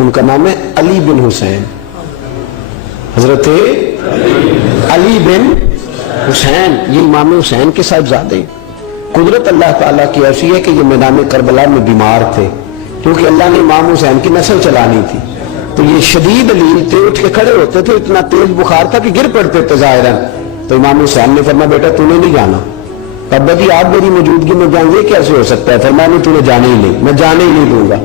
ان کا نام ہے علی بن حسین، حضرت علی بن حسین، یہ امام حسین کے صاحبزادے۔ قدرت اللہ تعالیٰ کی ایسی ہے کہ یہ میدان کربلا میں بیمار تھے، کیونکہ اللہ نے امام حسین کی نسل چلانی تھی، تو یہ شدید علیل تھے، اٹھ کے کھڑے ہوتے تھے، اتنا تیز بخار تھا کہ گر پڑتے تھے ظاہراً۔ تو امام حسین نے فرمایا بیٹا تو نے نہیں جانا۔ ابا جی آپ میری موجودگی میں جان یہ کیسے ہو سکتا ہے؟ فرمایا نہیں تو نے جانے ہی نہیں، میں جانے ہی نہیں دوں گا۔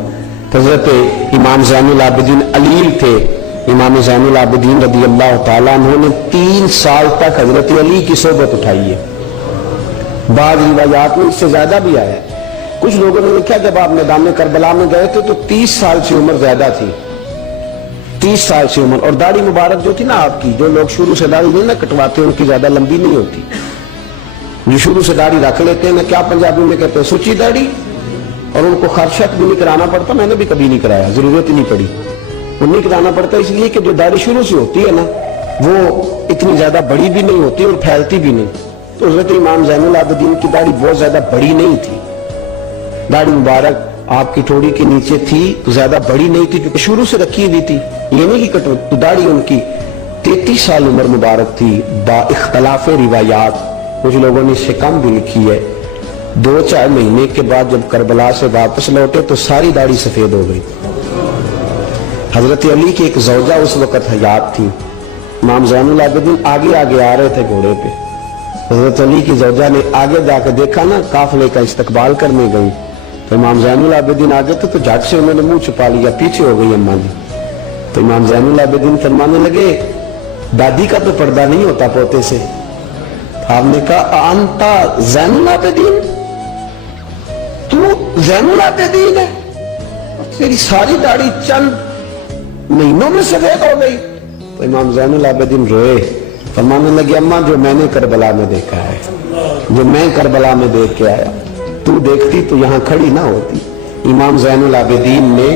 حضرت امام زین العابدین علیل تھے، امام زین العابدین رضی اللہ تعالیٰ عنہ نے 3 سال تک حضرت علی کی صحبت اٹھائی ہے۔ بعض روایات میں اس سے زیادہ بھی آیا ہے۔ کچھ لوگوں نے لکھا جب آپ میدان کربلا میں گئے تھے تو 30 سال سے عمر زیادہ تھی، 30 سال سے عمر، اور داڑھی مبارک جو تھی نا آپ کی، جو لوگ شروع سے داڑھی نہیں نہ کٹواتے ان کی زیادہ لمبی نہیں ہوتی، جو شروع سے داڑھی رکھ لیتے ہیں نا، کیا پنجابی میں کہتے ہیں سچی داڑھی، اور ان کو خرشت بھی نہیں کرانا پڑتا، میں نے بھی کبھی نہیں کرایا، ضرورت ہی نہیں پڑی، وہ نہیں کرانا پڑتا اس لیے کہ جو داڑھی شروع سے ہوتی ہے نا وہ اتنی زیادہ بڑی بھی نہیں ہوتی اور پھیلتی بھی نہیں۔ تو حضرت امام زین العابدین کی داڑھی بہت زیادہ بڑی نہیں تھی، داڑھی مبارک آپ کی تھوڑی کے نیچے تھی تو زیادہ بڑی نہیں تھی کیونکہ شروع سے رکھی ہوئی تھی، یہ نہیں کہ تو داڑھی ان کی 33 سال عمر مبارک تھی، با اختلاف روایات، کچھ لوگوں نے اس سے کم بھی لکھی ہے۔ 2-4 مہینے کے بعد جب کربلا سے واپس لوٹے تو ساری داڑھی سفید ہو گئی۔ حضرت علی کی ایک زوجہ اس وقت حیات تھی، امام زین العابدین آگے آگے آ رہے تھے گھوڑے پہ، حضرت علی کی زوجہ نے آگے جا کے دیکھا نا قافلے کا استقبال کرنے گئی، تو امام زین العابدین آگے تھے تو جھٹ سے انہوں نے منہ چھپا لیا، پیچھے ہو گئی اماں جی۔ تو امام زین العابدین فرمانے لگے دادی کا تو پردہ نہیں ہوتا پوتے سے۔ آپ نے کہا انتا زین العابدین، تو زین العابدین ہے، تیری ساری داڑھی چند مہینوں میں سفید ہو گئی۔ تو امام زین العابدین روئے، فرمانے لگے اماں جو میں نے کربلا میں دیکھا ہے، جو میں کربلا میں دیکھ کے آیا، تو دیکھتی تو یہاں کھڑی نہ ہوتی۔ امام زین العابدین نے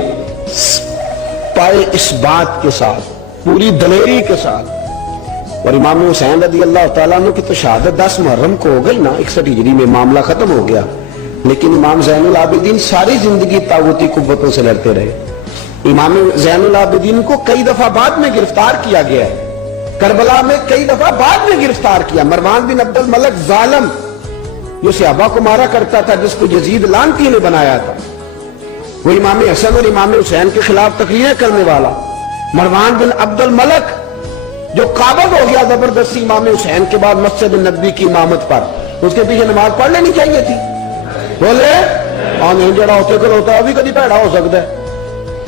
پائے اس بات کے ساتھ، پوری دلیری کے ساتھ، اور امام حسین رضی اللہ تعالیٰ عنہ کی تو شہادت 10 محرم کو ہو گئی نا، 61 ہجری میں معاملہ ختم ہو گیا، لیکن امام زین العابدین ساری زندگی طاغوتی قوتوں سے لڑتے رہے۔ امام زین العابدین کو کئی دفعہ بعد میں گرفتار کیا گیا ہے، کربلا میں کئی دفعہ بعد میں گرفتار کیا۔ مروان بن عبد الملک ظالم جو صحابہ کو مارا کرتا تھا، جس کو یزید لعنتی نے بنایا تھا، وہ امام حسن اور امام حسین کے خلاف تقریریں کرنے والا مروان بن عبد الملک جو قابض ہو گیا زبردستی امام حسین کے بعد مسجد نبوی کی امامت پر، اس کے پیچھے نماز پڑھ لینی چاہیے تھی۔ بولے آنے جڑا ہوتے کل ہوتا ہے ابھی کدی پیڑا ہو سکتا ہے۔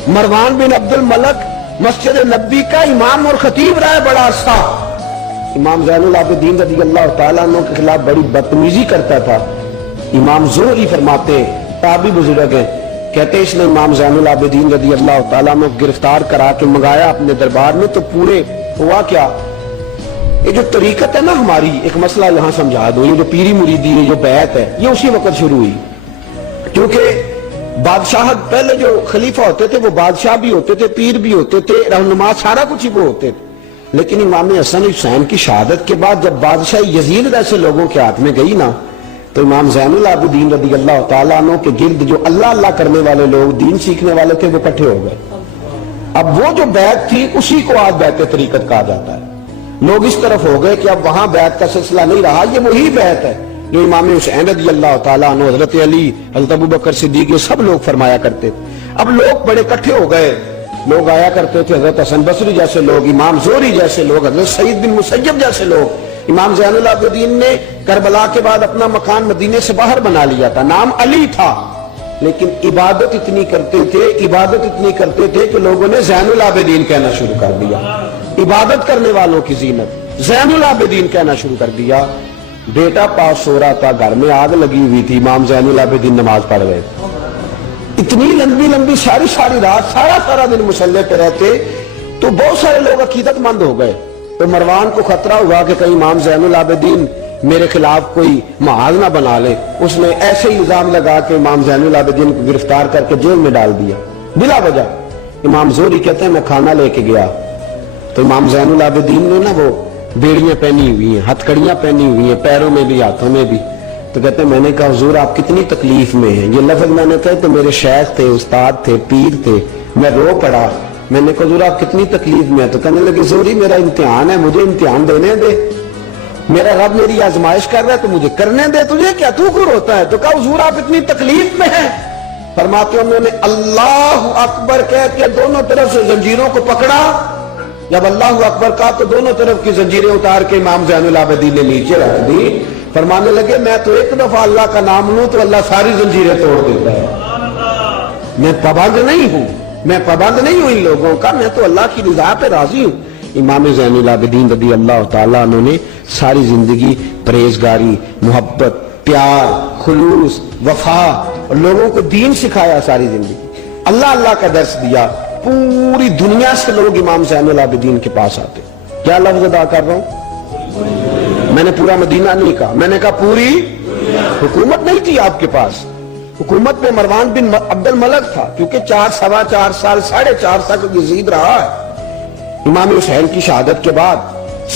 مروان بن عبد الملک مسجد نبوی کا امام اور خطیب رہا ہے بڑا عرصہ، امام زین العابدین رضی اللہ تعالیٰ عنہ کے خلاف بڑی بدتمیزی کرتا تھا۔ امام زہری فرماتے ہیں، تابعی بزرگ ہیں، کہتے ہیں اس نے امام زین العابدین رضی اللہ تعالیٰ عنہ گرفتار کرا کے منگایا اپنے دربار میں، تو پورے ہوا کیا، یہ جو طریقت ہے نا ہماری، ایک مسئلہ یہاں سمجھا دو، یہ جو پیری مریدی ہے، جو بیعت ہے، یہ اسی وقت شروع ہوئی، کیونکہ بادشاہت پہلے جو خلیفہ ہوتے تھے وہ بادشاہ بھی ہوتے تھے، پیر بھی ہوتے تھے، رہنما، سارا کچھ ہی وہ ہوتے تھے، لیکن امام حسن حسین کی شہادت کے بعد جب بادشاہ یزید جیسے لوگوں کے ہاتھ میں گئی نا، تو امام زین العابدین رضی اللہ تعالیٰ عنہ کے گرد جو اللہ اللہ کرنے والے لوگ، دین سیکھنے والے تھے، وہ اکٹھے ہو گئے۔ اب وہ جو بیعت تھی اسی کو آج بیعت طریقت کہا جاتا ہے۔ لوگ اس طرف ہو گئے کہ اب وہاں بیعت کا سلسلہ نہیں رہا، یہ وہی بیعت ہے جو امام حسین رضی اللہ تعالیٰ عنہ، حضرت علی، حضرت ابوبکر صدیق، یہ سب لوگ فرمایا کرتے تھے۔ اب لوگ بڑے اکٹھے ہو گئے، لوگ آیا کرتے تھے، حضرت حسن بصری جیسے لوگ، امام زہری جیسے لوگ، حضرت سعید بن مسیب جیسے لوگ۔ امام زین العابدین نے کربلا کے بعد اپنا مکان مدینے سے باہر بنا لیا تھا، نام علی تھا، لیکن عبادت اتنی کرتے تھے کہ لوگوں نے زین العابدین کہنا شروع کر دیا، عبادت کرنے والوں کی زینت زین العابدین کہنا شروع کر دیا۔ بیٹا پاس سو رہا تھا، گھر میں آگ لگی ہوئی تھی، امام زین العابدین نماز پڑھ رہے تھے، اتنی لمبی ساری رات سارا دن مسلح پہ رہتے، تو بہت سارے لوگ عقیدت مند ہو گئے۔ تو مروان کو خطرہ ہوا کہ کہیں امام زین العابدین میرے خلاف کوئی محاذ نہ بنا لے، اس نے ایسے ہی الزام لگا کہ امام زین العابدین کو گرفتار کر کے جیل میں ڈال دیا بلا وجہ۔ امام زہری کہتے ہیں میں کھانا لے کے گیا تو امام زین العابدین نے نا وہ بیڑیاں پہنی ہوئی ہیں، ہتھ کڑیاں پہنی ہوئی ہیں، پیروں میں بھی ہاتھوں میں بھی، تو کہتے ہیں میں نے کہا حضور آپ کتنی تکلیف میں ہیں؟ یہ لفظ میں نے کہا تو میرے شیخ تھے، استاد تھے، پیر تھے، میں رو پڑا. میں نے کہا حضور آپ کتنی تکلیف میں ہیں؟ تو کہنے لگے زوری میرا امتحان ہے، مجھے امتحان دینے دے، میرا رب میری آزمائش کر رہا ہے تو مجھے کرنے دے، تجھے کیا، تو کیوں روتا ہے؟ تو کہا حضور آپ اتنی تکلیف میں ہیں. فرماتے ہیں انہوں نے اللہ اکبر کہہ کے دونوں طرف سے زنجیروں کو پکڑا. جب اللہ اکبر کہا تو دونوں طرف کی زنجیریں اتار کے امام زین العابدین نے نیچے رکھ دی. فرمانے لگے میں تو ایک دفعہ اللہ کا نام لوں تو اللہ ساری زنجیریں توڑ دیتا ہے. میں پابند نہیں ہوں، میں پابند نہیں ہوں ان لوگوں کا، میں تو اللہ کی رضا پہ راضی ہوں. امام زین العابدین رضی اللہ تعالیٰ عنہ نے ساری زندگی پرہیزگاری، محبت، پیار، خلوص، وفا اور لوگوں کو دین سکھایا. ساری زندگی اللہ اللہ کا درس دیا. پوری دنیا سے لوگ امام زین العابدین کے پاس آتے. کیا لفظ ادا کر رہا ہوں؟ میں نے پورا مدینہ نہیں کہا، میں نے کہا پوری حکومت نہیں تھی آپ کے پاس. حکومت پہ مروان بن عبد الملک تھا، کیونکہ 4 سال 4.5 سال یزید رہا ہے. امام حسین کی شہادت کے بعد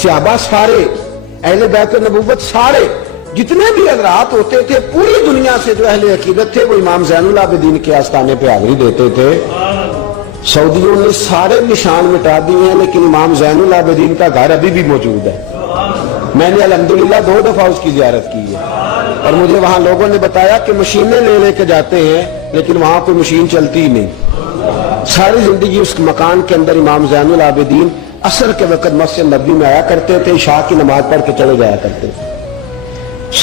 صحابہ سارے، اہل بیت نبوت سارے، جتنے بھی حضرات ہوتے تھے پوری دنیا سے جو اہل عقیدت تھے وہ امام زین العابدین کے آستانے پہ حاضری دیتے تھے. سعودیوں نے سارے نشان مٹا دیے ہیں لیکن امام زین العابدین کا گھر ابھی بھی موجود ہے. میں نے الحمدللہ 2 دفعہ اس کی زیارت کی ہے اور مجھے وہاں لوگوں نے بتایا کہ مشینیں لے کے جاتے ہیں لیکن وہاں کوئی مشین چلتی ہی نہیں. ساری زندگی اس مکان کے اندر امام زین العابدین عصر کے وقت مسجد نبوی میں آیا کرتے تھے، عشاء کی نماز پڑھ کے چلے جایا کرتے تھے.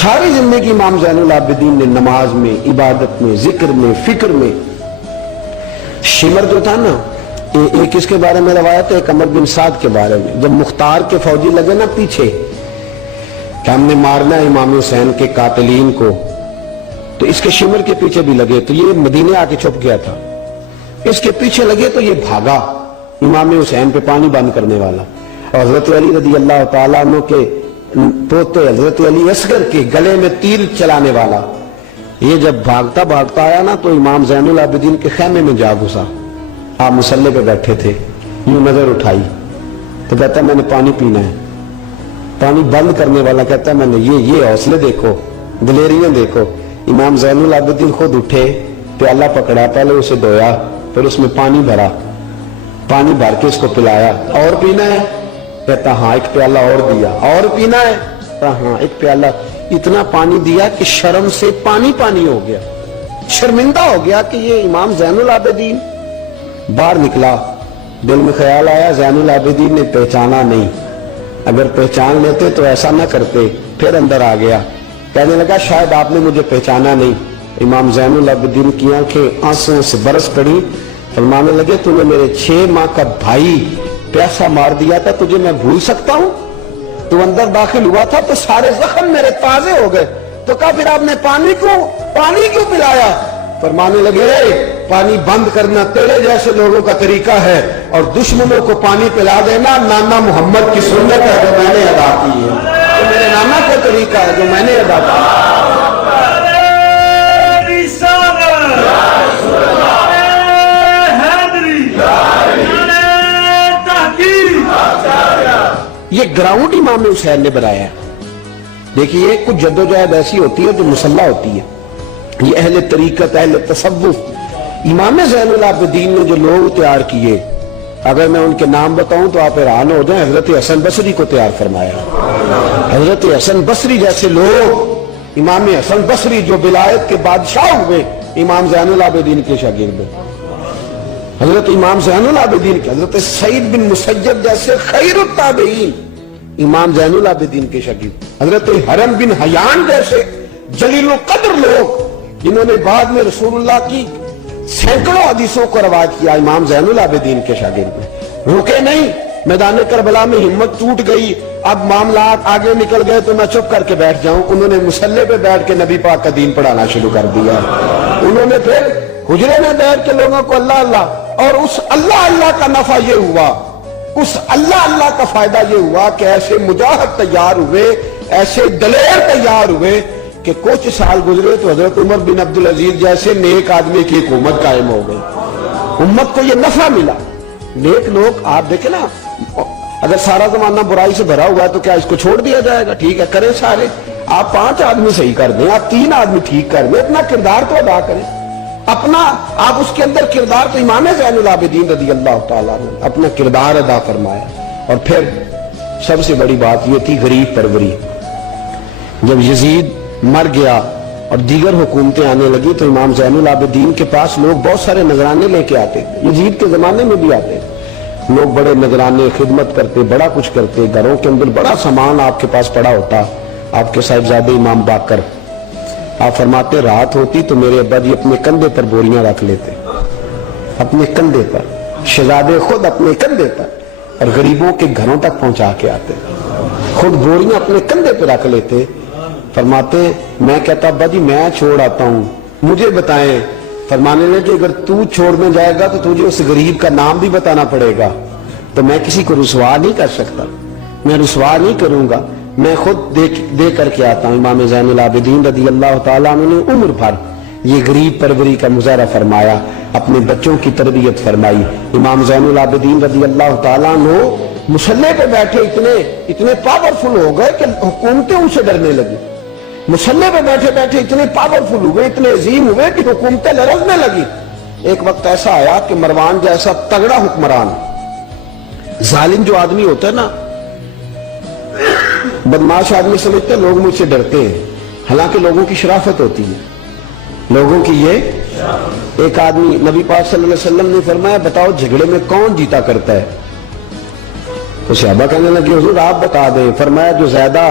ساری زندگی امام زین العابدین نے نماز میں، عبادت میں، ذکر میں، فکر میں. شمر جو تھا نا، ایک اس کے بارے میں روایت ہے، ایک عمر بن سعد کے بارے میں. جب مختار کے فوجی لگے نا پیچھے کہ ہم نے مارنا ہے امام حسین کے قاتلین کو، تو اس کے شمر کے پیچھے بھی لگے تو یہ مدینے آ کے چھپ گیا تھا. اس کے پیچھے لگے تو یہ بھاگا، امام حسین پہ پانی بند کرنے والا. اور حضرت علی رضی اللہ تعالیٰ عنہ کے پوتے حضرت علی اصغر کے گلے میں تیر چلانے والا، یہ جب بھاگتا بھاگتا آیا نا تو امام زین العابدین کے خیمے میں جا گھسا. آپ مصلے پہ بیٹھے تھے، یوں نظر اٹھائی تو کہتا ہے میں نے پانی پینا ہے. پانی بند کرنے والا کہتا ہے میں نے یہ حوصلے دیکھو، دلیریاں دیکھو. امام زین العابدین خود اٹھے، پیالہ پکڑا، پہلے اسے دھویا، پھر اس میں پانی بھرا، پانی بھر کے اس کو پلایا. اور پینا ہے؟ کہتا ہاں. ایک پیالہ اور دیا. اور پینا ہے؟ ہاں. ایک پیالہ. اتنا پانی دیا کہ شرم سے پانی پانی ہو گیا، شرمندہ ہو گیا کہ یہ امام زین العابدین. باہر نکلا، دل میں خیال آیا زین العابدین نے پہچانا نہیں، اگر پہچان لیتے تو ایسا نہ کرتے. پھر اندر آ گیا، کہنے لگا شاید آپ نے مجھے پہچانا نہیں. امام زین العابدین کی آنکھیں آنسوں سے برس پڑی. فرمانے لگے تو نے میرے 6 ماہ کا بھائی پیاسا مار دیا تھا، تجھے میں بھول سکتا ہوں؟ تو اندر داخل ہوا تھا تو سارے زخم میرے تازے ہو گئے. تو کہا پھر آپ نے پانی کیوں پلایا؟ فرمانے لگے پانی بند کرنا تیرے جیسے لوگوں کا طریقہ ہے اور دشمنوں کو پانی پلا دینا نانا محمد کی سنت ہے جو میں نے ادا کی ہے. تو میرے نانا کا طریقہ ہے جو میں نے ادا کیا. یہ گراؤنڈ امام حسین نے بنایا ہے. دیکھیے کچھ جدوجہد ایسی ہوتی ہے جو مسلح ہوتی ہے. یہ اہل طریقت، اہل تصوف، امام زین العابدین نے جو لوگ تیار کیے، اگر میں ان کے نام بتاؤں تو آپ حیران ہو جائیں. حضرت حسن بصری کو تیار فرمایا. حضرت حسن بصری جیسے لوگ، امام حسن بصری جو ولایت کے بادشاہ ہوئے، امام زین العابدین کے شاگرد. حضرت امام زین العابدین کے، حضرت سعید بن مسیب جیسے خیر التابعین امام زین العابدین کے شاگرد. حضرت حرم بن حیان جیسے جلیل القدر لوگ جنہوں نے بعد میں رسول اللہ کی سینکڑوں حدیثوں کو روایت کیا، امام زین العابدین کے شاگرد میں. رکے نہیں، میدان کربلا میں ہمت ٹوٹ گئی، اب معاملات آگے نکل گئے تو میں چپ کر کے بیٹھ جاؤں. انہوں نے مصلے پہ بیٹھ کے نبی پاک کا دین پڑھانا شروع کر دیا. انہوں نے پھر حجرے میں بیٹھ کے لوگوں کو اللہ اللہ، اور اس اللہ اللہ کا نفع یہ ہوا، اس اللہ اللہ کا فائدہ یہ ہوا کہ ایسے مجاہد تیار ہوئے، ایسے دلیر تیار ہوئے کہ کچھ سال گزرے تو حضرت عمر بن عبدالعزیز جیسے نیک آدمی کی حکومت قائم ہو گئی. امت کو یہ نفع ملا. نیک لوگ آپ دیکھیں نا، اگر سارا زمانہ برائی سے بھرا ہوا ہے تو کیا اس کو چھوڑ دیا جائے گا؟ ٹھیک ہے کریں سارے، آپ 5 آدمی صحیح کر دیں, آپ 3 آدمی ٹھیک کر دیں, اپنا کردار تو ادا کریں. اپنا آپ اس کے اندر کردار, تو امام زین العابدین رضی اللہ تعالیٰ نے اپنا کردار ادا فرمایا. اور پھر سب سے بڑی بات یہ تھی غریب پروری. جب یزید مر گیا اور دیگر حکومتیں آنے لگی تو امام زین العابدین کے پاس لوگ بہت سارے نذرانے لے کے آتے تھے. یزید کے زمانے میں بھی آتے تھے لوگ, بڑے نذرانے, خدمت کرتے, بڑا کچھ کرتے, گھروں کے اندر بڑا سامان آپ کے پاس پڑا ہوتا. آپ کے صاحبزادے امام باقر, آپ فرماتے رات ہوتی تو میرے ابا جی اپنے کندھے پر بوریاں رکھ لیتے, اپنے کندھے پر, شہزادے خود اپنے کندھے پر, اور غریبوں کے گھروں تک پہنچا کے آتے, خود بوریاں اپنے کندھے پہ رکھ لیتے. فرماتے میں کہتا ابا جی میں چھوڑ آتا ہوں, مجھے بتائیں. فرمانے لگے کہ اگر تو چھوڑنے جائے گا تو تجھے اس غریب کا نام بھی بتانا پڑے گا, تو میں کسی کو رسوا نہیں کر سکتا, میں رسوا نہیں کروں گا, میں خود دے کر کے آتا ہوں. امام زین العابدین رضی اللہ تعالیٰ عنہ نے عمر بھر یہ غریب پروری کا مظاہرہ فرمایا, اپنے بچوں کی تربیت فرمائی. امام زین العابدین رضی اللہ تعالیٰ عنہ مسلح پہ بیٹھے اتنے پاورفل ہو گئے کہ حکومتیں ان سے ڈرنے لگی. مسلح پہ بیٹھے بیٹھے اتنے پاورفل ہوئے, اتنے عظیم ہوئے کہ حکومتیں لرزنے لگی. ایک وقت ایسا آیا کہ مروان جیسا تگڑا حکمران, ظالم جو آدمی ہوتا ہے نا, بدماش آدمی سمجھتے لوگ مجھ سے ڈرتے ہیں, حالانکہ لوگوں کی شرافت ہوتی ہے, لوگوں کی یہ. ایک آدمی, نبی پاک صلی اللہ علیہ وسلم نے فرمایا بتاؤ جھگڑے میں کون جیتا کرتا ہے؟ تو صحابہ کہنے لگے حضور آپ بتا دیں. فرمایا جو زیادہ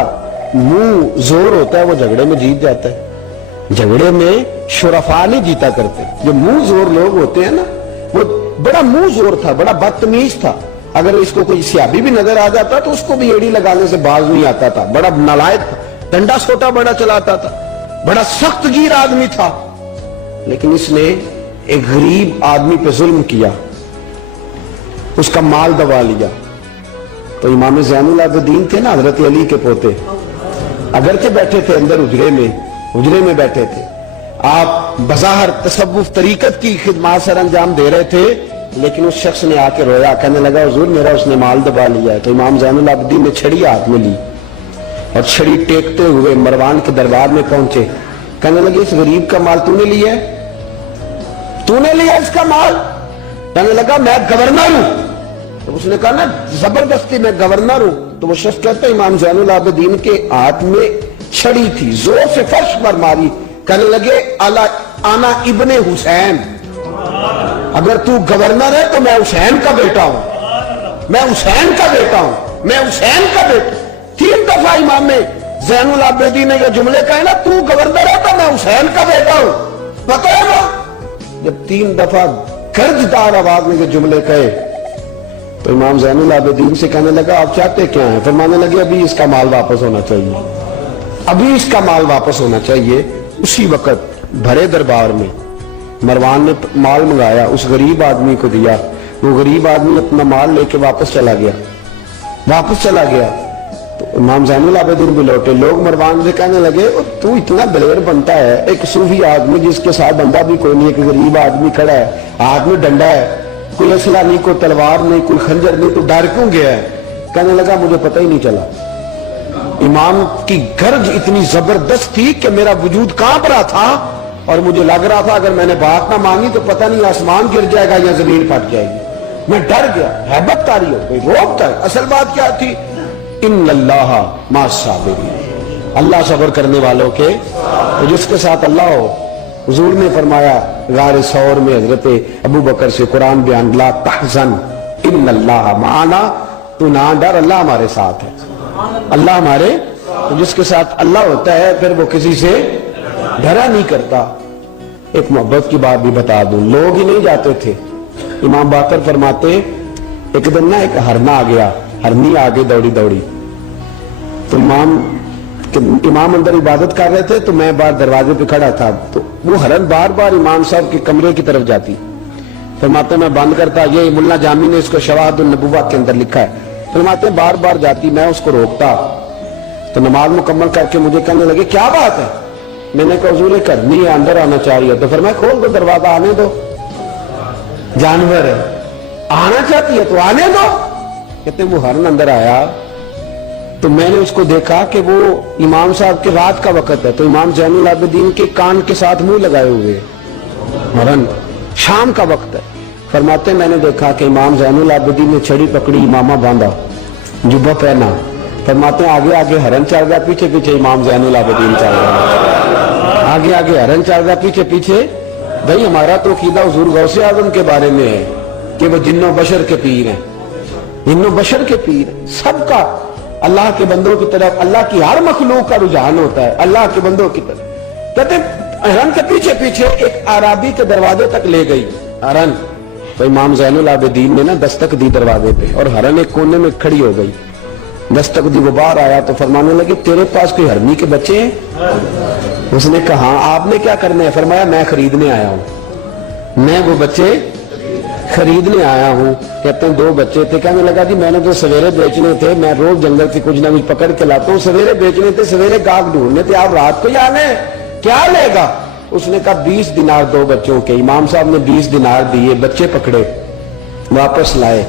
منہ زور ہوتا ہے وہ جھگڑے میں جیت جاتا ہے. جھگڑے میں شرفا نہیں جیتا کرتے, جو منہ زور لوگ ہوتے ہیں نا, وہ بڑا منہ زور تھا, بڑا بدتمیز تھا. اگر اس کو کوئی سیابی بھی نظر آ جاتا تو اس کو بھی ایڑی لگانے سے باز نہیں آتا تھا. بڑا نالائق تھا, ڈنڈا سوٹا بڑا چلاتا تھا, بڑا سخت گیر آدمی تھا. لیکن اس نے ایک غریب آدمی پہ ظلم کیا, اس کا مال دبا لیا. تو امام زین العابدین تھے نا, حضرت علی کے پوتے, اگرچہ بیٹھے تھے اندر حجرے میں بیٹھے تھے, آپ بظاہر تصوف طریقت کی خدمات سر انجام دے رہے تھے, لیکن اس شخص نے آ کے رویا, کہنے لگا حضور میرا اس نے مال دبا لیا ہے. تو امام زین العابدین نے چھڑی ہاتھ میں لی اور چھڑی ٹیکتے ہوئے مروان کے دربار میں پہنچے. کہنے لگے اس غریب کا مال تو نے لیا ہے, تو نے لیا اس کا مال؟ کہنے لگا میں گورنر ہوں. تو اس نے کہا نا زبردستی میں گورنر ہوں. تو وہ شخص کہتا ہے امام زین العابدین کے ہاتھ میں چھڑی تھی, زور سے فرش پر ماری. کہنے لگے آنا ابن حسین, اگر تو گورنر ہے تو میں حسین کا بیٹا ہوں, میں حسین کا بیٹا ہوں, میں حسین کا بیٹا. 3 دفعہ امام زین العابدین نے یہ جملے کہے نا, تو گورنر ہے تو میں حسین کا بیٹا ہوں. پتہ ہے نا جب 3 دفعہ گرجدار آواز میں یہ جملے کہے تو امام زین العابدین سے کہنے لگا آپ چاہتے کیا ہیں؟ فرمانے لگے ابھی اس کا مال واپس ہونا چاہیے, ابھی اس کا مال واپس ہونا چاہیے. اسی وقت بھرے دربار میں مروان نے مال منگایا, اس غریب آدمی کو دیا. وہ غریب آدمی اپنا مال لے کے واپس چلا گیا. تو امام زین العابدین بھی لوٹے. لوگ مروان سے کہنے لگے تو اتنا دلیر بنتا ہے, ایک صوفی آدمی جس کے ساتھ بندہ بھی کوئی نہیں, ایک غریب آدمی کھڑا ہے, ہاتھ میں ڈنڈا ہے, کوئی اسلحہ نہیں, کوئی تلوار نہیں, کوئی خنجر نہیں, تو ڈر کیوں گیا ہے؟ کہنے لگا مجھے پتہ ہی نہیں چلا. امام کی گرج اتنی زبردست تھی کہ میرا وجود کانپ رہا تھا اور مجھے لگ رہا تھا اگر میں نے بات نہ مانگی تو پتہ نہیں آسمان گر جائے گا یا زمین پھٹ جائے گی. میں ڈر گیا, ہیبت تاری ہو گئی, روب تاری. اصل بات کیا تھی؟ ان اللہ مع الصابرین, اللہ صبر کرنے والوں کے, جس کے ساتھ اللہ ہو. حضور نے فرمایا غار ثور میں حضرت ابو بکر سے قرآن بیان, لا تحزن ان اللہ معنا, تو نہ ڈر, اللہ ہمارے ساتھ ہے. اللہ ہمارے, جس کے ساتھ اللہ ہوتا ہے پھر وہ کسی سے ڈرا نہیں کرتا. ایک محبت کی بات بھی بتا دوں, لوگ ہی نہیں جاتے تھے. امام باقر فرماتے ایک دن نا ایک ہرنا آ گیا, ہرنی آ گئی دوڑی. تو امام اندر عبادت کر رہے تھے تو میں باہر دروازے پہ کھڑا تھا. تو وہ ہرن بار بار امام صاحب کے کمرے کی طرف جاتی. فرماتے میں بند کرتا, یہ ملا جامی نے اس کو شواہد النبوہ کے اندر لکھا ہے. فرماتے بار بار جاتی, میں اس کو روکتا. تو نماز مکمل کر کے مجھے کہنے لگے کیا بات ہے؟ میں نے کہا حضور کرنی ہے, اندر آنا چاہیے. تو فرمایا کھول دو دروازہ, آنے دو, جانور ہے, آنا چاہتی ہے تو آنے دو. کہتے وہ ہرن اندر آیا, تو میں نے اس کو دیکھا کہ وہ امام صاحب کے رات کا وقت ہے، تو امام زین العابدین کے کان کے ساتھ منہ لگائے ہوئے ہرن، شام کا وقت ہے۔ فرماتے میں نے دیکھا کہ امام زین العابدین نے چھڑی پکڑی، امامہ باندھا، جبہ پہنا، فرماتے ہیں آگے آگے ہرن چل رہا، پیچھے پیچھے امام زین العابدین چل رہا، آگے آگے ہرن چل رہا، پیچھے پیچھے۔ بھائی ہمارا تو عقیدہ حضور غوث اعظم کے بارے میں ہے کہ وہ جن و بشر کے پیر ہیں، جن و بشر کے پیر ہیں، سب کا اللہ کے بندوں کی طرف، اللہ کی ہر مخلوق کا رجحان ہوتا ہے اللہ کے بندوں کی طرف۔ کہتے ہرن کے پیچھے پیچھے ایک عرابی کے دروازے تک لے گئی ہرن، تو امام زین العابدین نے نا دستک دی دروازے پہ، اور ہرن ایک کونے میں کھڑی ہو گئی، دستک دی، وہ باہر آیا تو فرمانے لگے تیرے پاس کوئی ہرنی کے بچے ہیں؟ اس نے کہا ہاں، آپ نے کیا کرنا ہے؟ فرمایا میں خریدنے آیا ہوں، میں وہ بچے خریدنے آیا ہوں۔ کہتے ہیں 2 بچے تھے، کہنے لگا جی میں نے تو سویرے بیچنے تھے، میں روز جنگل سے کچھ نہ کچھ پکڑ کے لاتا ہوں، سویرے بیچنے تھے، سویرے گاہک ڈھونڈنے تھے، آپ رات کو ہی آنے کیا لے گا؟ اس نے کہا 20 دینار 2 بچوں کے۔ امام صاحب نے 20 دینار دیے، بچے پکڑے، واپس لائے۔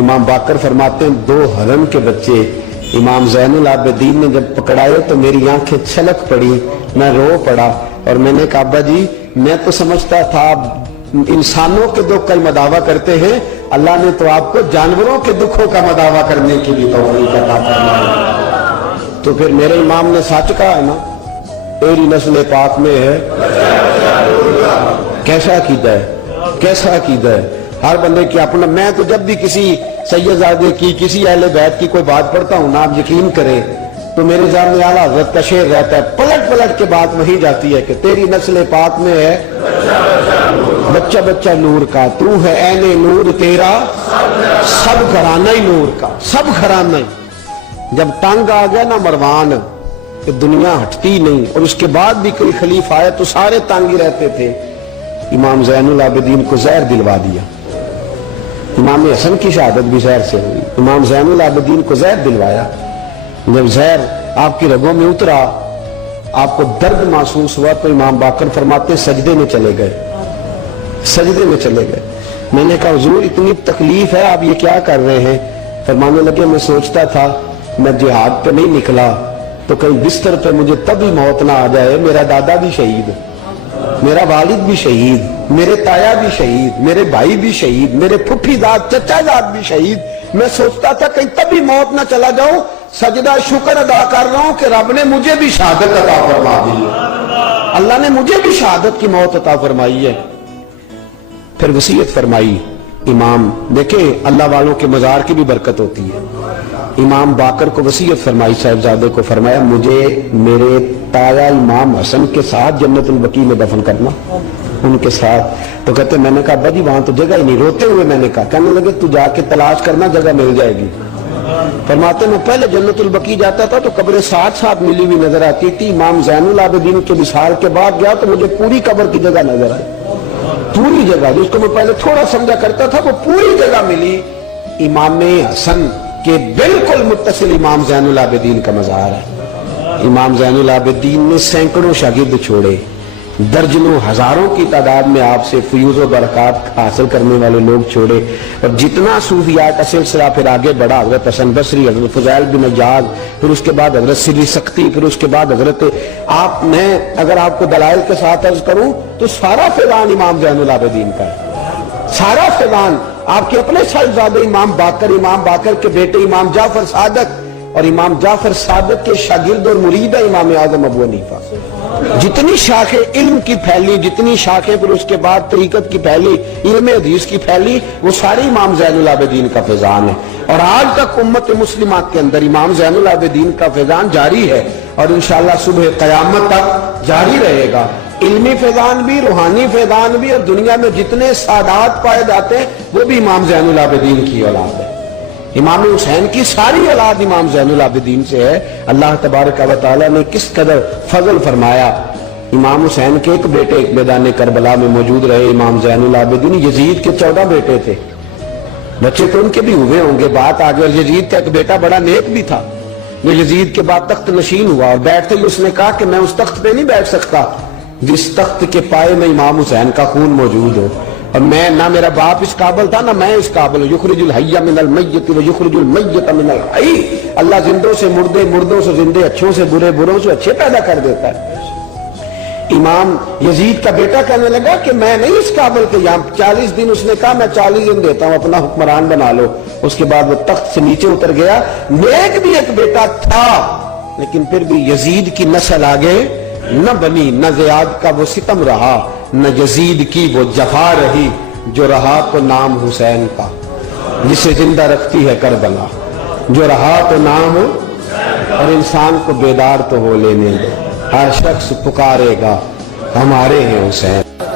امام باقر فرماتے ہیں 2 ہرن کے بچے امام زین العابدین نے جب پکڑائے تو میری آنکھیں چھلک پڑی، میں رو پڑا، اور میں نے کہا ابا جی میں تو سمجھتا تھا انسانوں کے دکھ کا مداوع کرتے ہیں، اللہ نے تو آپ کو جانوروں کے دکھوں کا مداوع کرنے کی بھی توفیق عطا فرمائی۔ تو پھر میرے امام نے سچ کہا ہے نا، تیری نسل پاک میں ہے۔ کیسا عقیدہ ہے، کیسا عقیدہ ہے ہر بندے کی اپنا۔ میں تو جب بھی کسی سیدزادے کی، کسی اہل بیت کی کوئی بات پڑھتا ہوں نا، آپ یقین کریں تو میرے سامنے اعلیٰ حضرت کا شعر رہتا ہے، پلٹ پلٹ کے بات وہی جاتی ہے کہ تیری نسل پاک میں ہے بچہ بچہ نور کا، تو ہے عین نور تیرا سب گھرانہ ہی نور کا، سب گھرانہ ہی۔ جب ٹانگ آ گیا نا مروان کہ دنیا ہٹتی نہیں، اور اس کے بعد بھی کوئی خلیفہ آئے تو سارے تانگ ہی رہتے تھے، امام زین العابدین کو زہر دلوا دیا۔ امام حسن کی شہادت بھی زہر سے ہوئی، امام زین العابدین کو زہر دلوایا۔ جب زہر آپ کی رگوں میں اترا، آپ کو درد محسوس ہوا، تو امام باقر فرماتے ہیں سجدے میں چلے گئے، سجدے میں چلے گئے۔ میں نے کہا حضور اتنی تکلیف ہے، آپ یہ کیا کر رہے ہیں؟ فرمانے لگے میں سوچتا تھا میں جہاد پہ نہیں نکلا تو کہیں بستر پہ مجھے تبھی موت نہ آ جائے، میرا دادا بھی شہید، میرا والد بھی شہید، میرے تایا بھی شہید، میرے بھائی بھی شہید، میرے پھپھی داد چچا داد بھی شہید۔ میں سوچتا تھا کہیں تبھی موت نہ چلا جاؤں، سجدہ شکر ادا کر رہا ہوں کہ رب نے مجھے بھی شہادت عطا فرما دی ہے، اللہ نے مجھے بھی شہادت کی موت عطا فرمائی ہے۔ پھر وصیت فرمائی امام، دیکھیں اللہ والوں کے مزار کی بھی برکت ہوتی ہے۔ امام باقر کو وصیت فرمائی صاحبزادے کو، فرمایا مجھے میرے تایا امام حسن کے ساتھ جنت البقیع میں دفن کرنا، ان کے ساتھ۔ تو کہتے میں نے کہا ابا جی وہاں تو جگہ ہی نہیں، روتے ہوئے میں نے کہا، کہنے لگے تو جا کے تلاش کرنا، جگہ مل جائے گی۔ فرماتے میں پہلے جنت البقیع جاتا تھا تو قبریں ساتھ ساتھ ملی ہوئی نظر آتی تھی، امام زین العابدین کے وصال کے بعد گیا تو مجھے پوری قبر کی جگہ نظر آئی، پوری جگہ جس کو میں پہلے تھوڑا سمجھا کرتا تھا وہ پوری جگہ ملی۔ امام حسن کے بالکل متصل امام زین العابدین کا مزار ہے۔ امام زین العابدین نے سینکڑوں شاگرد چھوڑے، درجنوں ہزاروں کی تعداد میں آپ سے فیوز و برکات حاصل کرنے والے لوگ چھوڑے، اور جتنا صوفیاء کا سلسلہ پھر آگے بڑھا، حضرت حسن بصری، حضرت فضیل بن عیاض، پھر اس کے بعد حضرت سری سختی، پھر اس کے بعد حضرت آپ، میں اگر آپ کو دلائل کے ساتھ عرض کروں تو سارا فیضان امام زین العابدین کا ہے، سارا فیضان آپ کے اپنے صاحبزادے امام باقر کے بیٹے امام جعفر صادق، اور امام جعفر صادق کے شاگرد اور مرید ہے امام اعظم ابو حنیفہ۔ جتنی شاخیں علم کی پھیلی، جتنی شاخیں پھر اس کے بعد طریقت کی پھیلی، علم حدیث کی پھیلی، وہ ساری امام زین العابدین کا فیضان ہے، اور آج تک امت مسلمہ کے اندر امام زین العابدین کا فیضان جاری ہے، اور انشاءاللہ صبح قیامت تک جاری رہے گا۔ علمی فیضان بھی، روحانی فیضان بھی، اور دنیا میں جتنے سادات پائے جاتے ہیں وہ بھی امام زین العابدین کی اولاد ہے۔ امام حسین کی ساری اولاد امام زین العابدین سے ہے۔ اللہ تبارک و تعالیٰ نے کس قدر فضل فرمایا۔ امام حسین کے ایک بیٹے ایک میدان کربلا میں موجود رہے، امام زین العابدین۔ یزید کے 14 بیٹے تھے، بچے تو ان کے بھی ہوئے ہوں گے، بات آگے۔ اور یزید کا ایک بیٹا بڑا نیک بھی تھا، وہ یزید کے بعد تخت نشین ہوا، اور بیٹھتے ہی اس نے کہا کہ میں اس تخت پہ نہیں بیٹھ سکتا جس تخت کے پائے میں امام حسین کا خون موجود ہو۔ اور میں نہ میرا باپ اس قابل تھا نہ میں اس قابل ہوں. یخرج الحی من المیت و یخرج المیت من الحی. اللہ زندوں سے مردے، مردوں سے زندے، اچھوں سے برے، بروں سے اچھے پیدا کر دیتا ہے. امام یزید کا بیٹا کہنے لگا کہ میں نہیں اس قابل کہ یہاں 40 دن اس نے کہا میں 40 دن دیتا ہوں اپنا حکمران بنا لو. اس کے بعد وہ تخت سے نیچے اتر گیا. نیک بھی ایک بیٹا تھا لیکن پھر بھی یزید کی نسل آگے نہ بنی، نہ زیاد کا وہ ستم رہا، نہ یزید کی وہ جفا رہی. جو رہا تو نام حسین کا جسے زندہ رکھتی ہے کربلا، جو رہا تو نام، اور انسان کو بیدار تو ہو لینے دے. ہر شخص پکارے گا ہمارے ہیں حسین.